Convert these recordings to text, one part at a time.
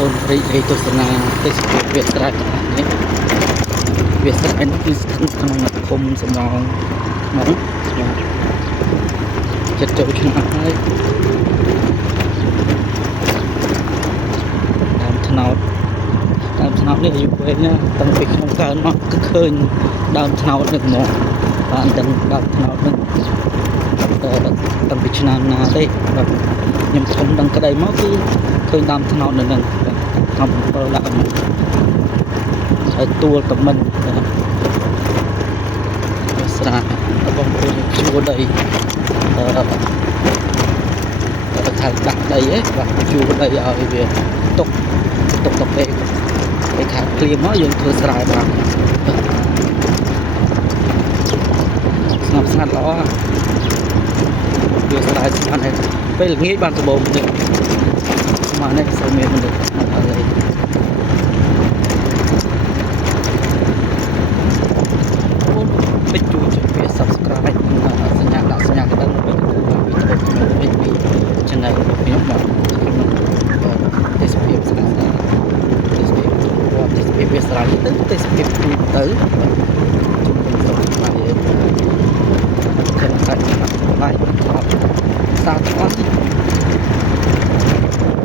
ôn rây rây tôi sẽ là tôi sẽ việc ra này việc ra anh cứ thằng mặt không sẽ mong mong chật chội cho nó hay làm thằng nào nàyอยู่เว้ยเนี่ยตั้งไปក្នុងកើនមកគឺឃើញដើមថ្នោតនឹងមកបានទាំងដើមថ្នោតនឹងតាំងពីឆ្នាំណាទេបាទខ្ញុំធំដឹងក្តីមកគឺឃើញដើមថ្នោតនៅនឹងធំបើដាក់ហើយទួលតមិនស្រាបងប្អូនជួដីថាដាក់ដីបាទជួដីឲ្យវាទុកពេលគេខាត់ភ្លៀងមកយើងធ្វើស្រែបានស្ងប់ស្ងាត់ល្អវាស្រែស្ងាត់ហើយពេលល្ងាចបានដំបូងនេះមកនេះសូមមានមនុស្សអត់ហើយអូនពេចជួយចុចវា Subscribe សញ្ញាដាក់សញ្ញាកណ្ដឹងដើម្បីទទួលបានវីដេអូថ្មីៗពី Channel របស់ខ្ញុំបាទទេសភាពស្អាតវាស្រ័យទៅទេសភាពទូទៅជំរុញសុខភាពយើងខណៈតែបាយសាស្ត្រអត់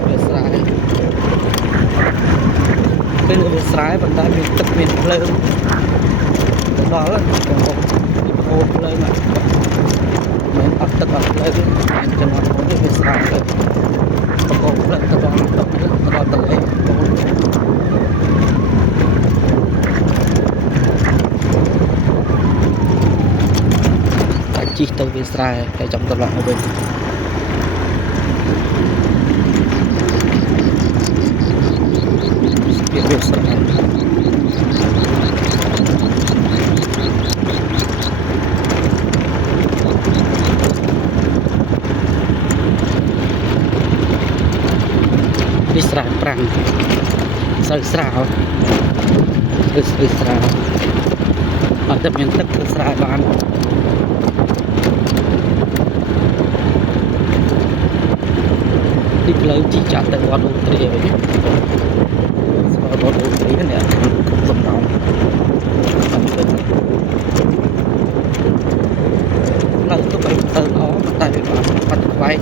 វាស្រ័យពេលវាស្រ័យប៉ុន្តែមានទឹកមានភ្លើងដល់បងប្អូនភ្លើងមិនអត់ទឹកអត់ភ្លើងមានចំនួននេះវាស្រ័យទៅបងប្អូនភ្លើងទៅដល់ទឹកដល់តលេជីទៅវាស្រែតែចាំត្រឡប់មកវិញវាស្រែនេះស្រែប្រាំងស្រូវស្រាវគឺស្រូវស្រាវអត់តែមានទឹកគឺស្រែបានđi lấy chỉ trả tại quán ô tê ấy sau quán ô tê cái này dòng nóng lần tôi phải từ nó tại vì bạn quay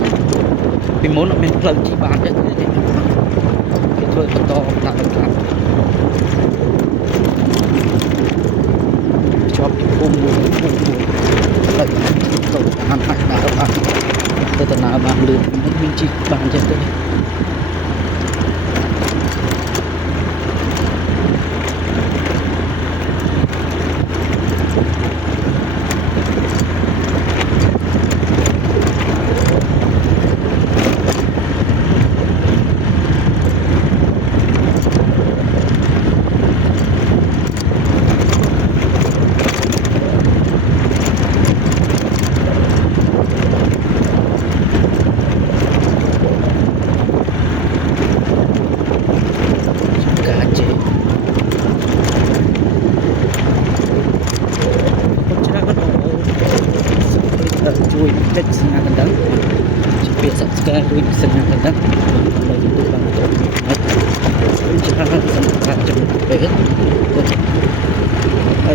vì muốn là mình lần chỉ bán cho thế thì cái thôi to là được làm cho cái cung lại tôi ăn phải đã bạn tôi tưởng nào bạn được mình chỉ bán cho tôi chui kích sinh ra gần đất việc Subscribe chui sinh ra gần đất để YouTube bằng tốt hết chúng ta sẽ làm trong bể ở